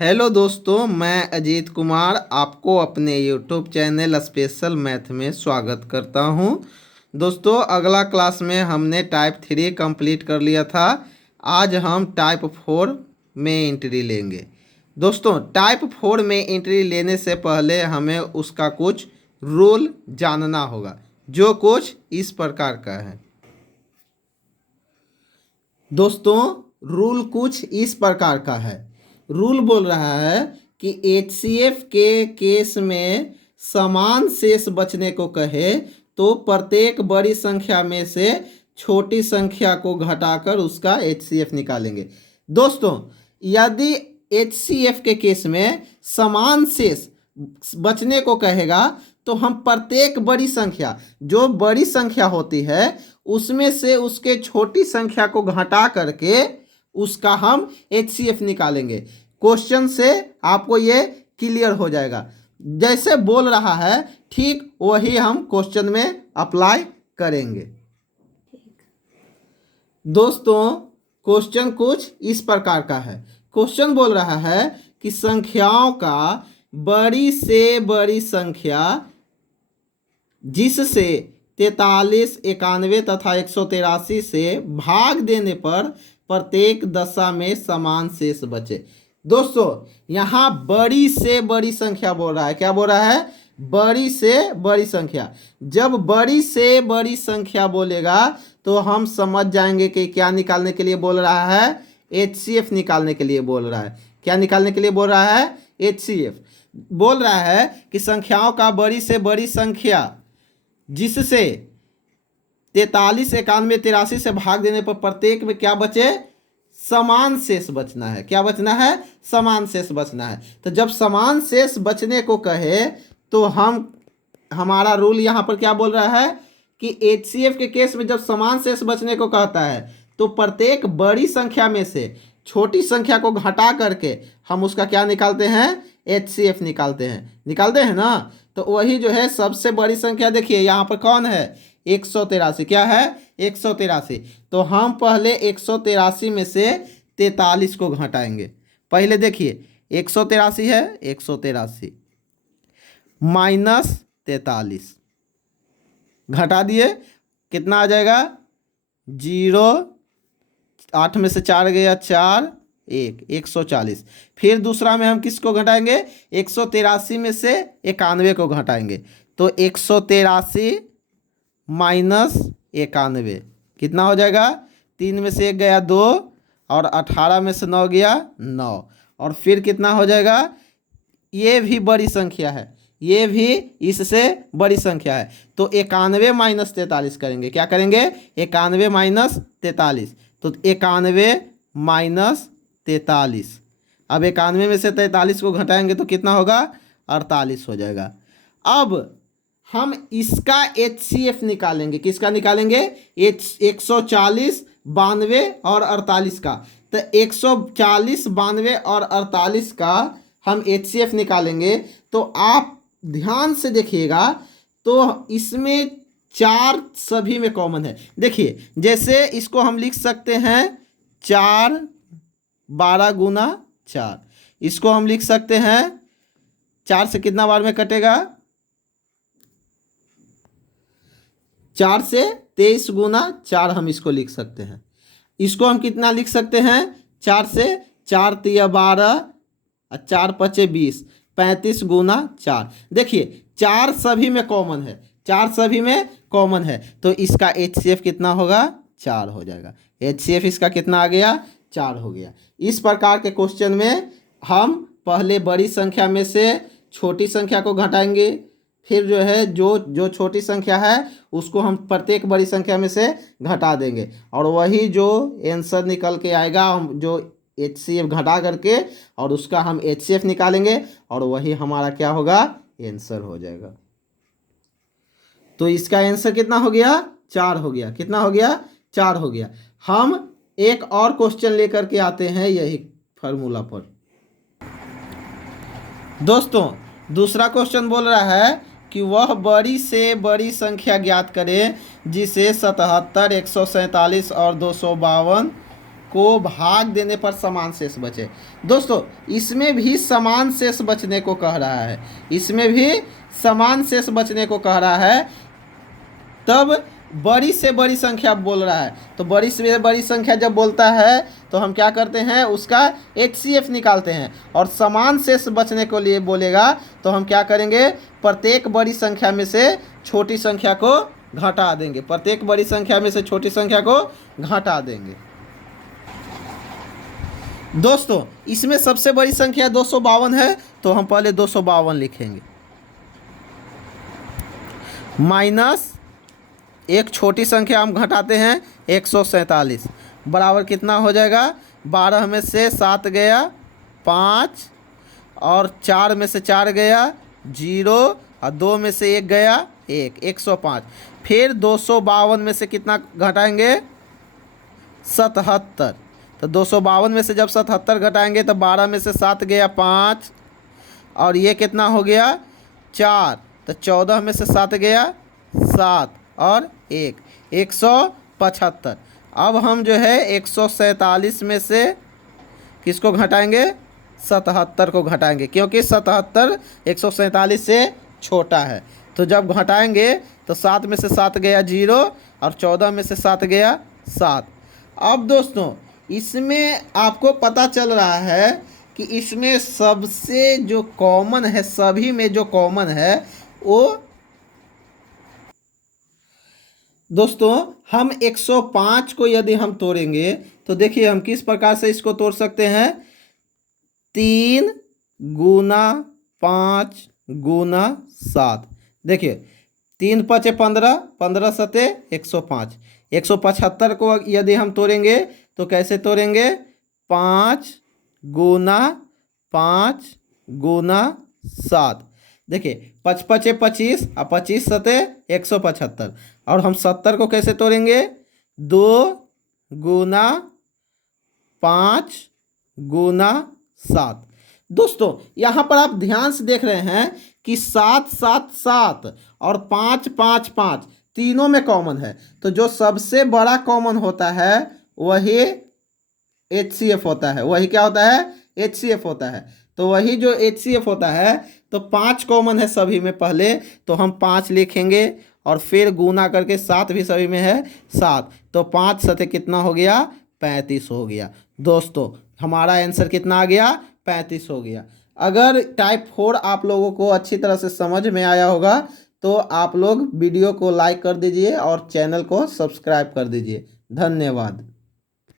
Hello दोस्तों, मैं अजीत कुमार आपको अपने यूट्यूब चैनल स्पेशल मैथ में स्वागत करता हूं। दोस्तों, अगला क्लास में हमने टाइप 3 कंप्लीट कर लिया था। आज हम टाइप 4 में एंट्री लेंगे। दोस्तों, टाइप 4 में एंट्री लेने से पहले हमें उसका कुछ रूल जानना होगा, जो कुछ इस प्रकार का है। दोस्तों, रूल कुछ इस प्रकार का है। रूल बोल रहा है कि HCF के केस में समान शेष बचने को कहे तो प्रत्येक बड़ी संख्या में से छोटी संख्या को घटाकर उसका HCF निकालेंगे। दोस्तों, यदि HCF के केस में समान शेष बचने को कहेगा तो हम प्रत्येक बड़ी संख्या, जो बड़ी संख्या होती है, उसमें से उसके छोटी संख्या को घटा करके उसका हम HCF निकालेंगे। क्वेश्चन से आपको ये क्लियर हो जाएगा। जैसे बोल रहा है ठीक वही हम क्वेश्चन में अप्लाई करेंगे। दोस्तों, क्वेश्चन कुछ इस प्रकार का है। क्वेश्चन बोल रहा है कि संख्याओं का बड़ी से बड़ी संख्या जिससे 43, 91 तथा 183 से भाग देने पर प्रत्येक दशा में समान शेष बचे। दोस्तों, यहाँ बड़ी से बड़ी संख्या बोल रहा है। क्या बोल रहा है? बड़ी से बड़ी संख्या। जब बड़ी से बड़ी संख्या बोलेगा तो हम समझ जाएंगे कि क्या निकालने के लिए बोल रहा है? HCF निकालने के लिए बोल रहा है। क्या निकालने के लिए बोल रहा है? HCF। बोल रहा है कि संख्याओं का बड़ी से बड़ी संख्या जिससे 43, 91, 83 से भाग देने पर प्रत्येक में क्या बचे? समान शेष बचना है। क्या बचना है? समान शेष बचना है। तो जब समान शेष बचने को कहे तो हमारा रूल यहाँ पर क्या बोल रहा है कि HCF के केस में जब समान शेष बचने को कहता है तो प्रत्येक बड़ी संख्या में से छोटी संख्या को घटा करके हम उसका क्या निकालते हैं? HCF निकालते हैं ना। तो वही जो है सबसे बड़ी संख्या, देखिए यहाँ पर कौन है? 183। क्या है? 183। तो हम पहले 183 में से 43 को घटाएंगे। पहले देखिए 183 है, 183 माइनस 43 घटा दिए, कितना आ जाएगा? 0, 8 में से 4 गया 4, 140। फिर दूसरा में हम किसको घटाएंगे? 183 में से 91 को घटाएंगे। तो 183 माइनस 91 कितना हो जाएगा? 3 में से 1 गया 2 और 18 में से 9 गया 9। और फिर कितना हो जाएगा? ये भी बड़ी संख्या है, ये भी इससे बड़ी संख्या है। तो 91 माइनस 43 करेंगे। क्या करेंगे? 91 माइनस 43। तो 91 माइनस 43। अब 91 में से 43 को घटाएंगे तो कितना होगा? 48 हो जाएगा। अब हम इसका HCF निकालेंगे। किसका निकालेंगे? 140, 92 और 48 का। तो 140, 92 और 48 का हम HCF निकालेंगे। तो आप ध्यान से देखिएगा तो इसमें 4 सभी में कॉमन है। देखिए, जैसे इसको हम लिख सकते हैं 4 12 गुना 4। इसको हम लिख सकते हैं 4 से कितना बार में कटेगा? 4 से 23 गुना 4 हम इसको लिख सकते हैं। इसको हम कितना लिख सकते हैं? 4 से 4 तिया 12 और 4 पचे 20, 35 गुना 4। देखिए 4 सभी में कॉमन है, 4 सभी में कॉमन है। तो इसका HCF कितना होगा? 4 हो जाएगा। HCF इसका कितना आ गया? 4 हो गया। इस प्रकार के क्वेश्चन में हम पहले बड़ी संख्या में से छोटी संख्या को घटाएंगे, फिर जो है जो छोटी संख्या है उसको हम प्रत्येक बड़ी संख्या में से घटा देंगे, और वही जो आंसर निकल के आएगा हम जो HCF घटा करके और उसका हम HCF निकालेंगे, और वही हमारा क्या होगा? आंसर हो जाएगा। तो इसका आंसर कितना हो गया? 4 हो गया। कितना हो गया? 4 हो गया। हम एक और क्वेश्चन लेकर के आते हैं यही फार्मूला पर। दोस्तों, दूसरा क्वेश्चन बोल रहा है कि वह बड़ी से बड़ी संख्या ज्ञात करें जिसे 77, 147 और 252 को भाग देने पर समान शेष बचे। दोस्तों इसमें भी समान शेष बचने को कह रहा है, इसमें भी समान शेष बचने को कह रहा है। तब बड़ी से बड़ी संख्या बोल रहा है, तो बड़ी से बड़ी संख्या जब बोलता है तो हम क्या करते हैं, उसका HCF निकालते हैं। और समान शेष बचने को लिए बोलेगा तो हम क्या करेंगे, प्रत्येक बड़ी संख्या में से छोटी संख्या को घटा देंगे, प्रत्येक बड़ी संख्या में से छोटी संख्या को घटा देंगे। दोस्तों इसमें सबसे बड़ी संख्या 252 है, तो हम पहले 252 लिखेंगे, माइनस एक छोटी संख्या हम घटाते हैं 147, बराबर कितना हो जाएगा, 12 में से 7 गया 5, और 4 में से 4 गया 0, और 2 में से 1 गया 1, 105। फिर 252 में से कितना घटाएंगे, 77। तो 252 में से जब 77 घटाएंगे तो 12 में से 7 गया 5, और ये कितना हो गया 4, तो 14 में से 7 गया 7 और 1, 175। अब हम जो है 147 में से किसको घटाएंगे, 77 को घटाएंगे, क्योंकि 77 147 से छोटा है। तो जब घटाएंगे तो 7 में से 7 गया 0, और 14 में से 7 गया 7। अब दोस्तों इसमें आपको पता चल रहा है कि इसमें सबसे जो कॉमन है, सभी में जो कॉमन है वो, दोस्तों हम 105 को यदि हम तोड़ेंगे तो देखिए हम किस प्रकार से इसको तोड़ सकते हैं, 3 गुना 5 गुना 7। देखिए 3 5 15, 15 7 105। 175 को यदि हम तोड़ेंगे तो कैसे तोड़ेंगे, 5 गुना 5 गुना 7। देखिए 5 5 25 और 25 7 175। और हम 70 को कैसे तोड़ेंगे, 2 गुना 5 गुना 7। दोस्तों यहाँ पर आप ध्यान से देख रहे हैं कि 7 7 7 और 5 5 5 तीनों में कॉमन है। तो जो सबसे बड़ा कॉमन होता है वही HCF होता है, वही क्या होता है, HCF होता है। तो वही जो HCF होता है, तो 5 कॉमन है सभी में पहले, तो हम 5 लिखेंगे, और फिर गुना करके 7 भी सभी में है 7, तो 5 सते कितना हो गया, 35 हो गया। दोस्तों हमारा आंसर कितना आ गया, 35 हो गया। अगर टाइप 4 आप लोगों को अच्छी तरह से समझ में आया होगा तो आप लोग वीडियो को लाइक कर दीजिए और चैनल को सब्सक्राइब कर दीजिए। धन्यवाद।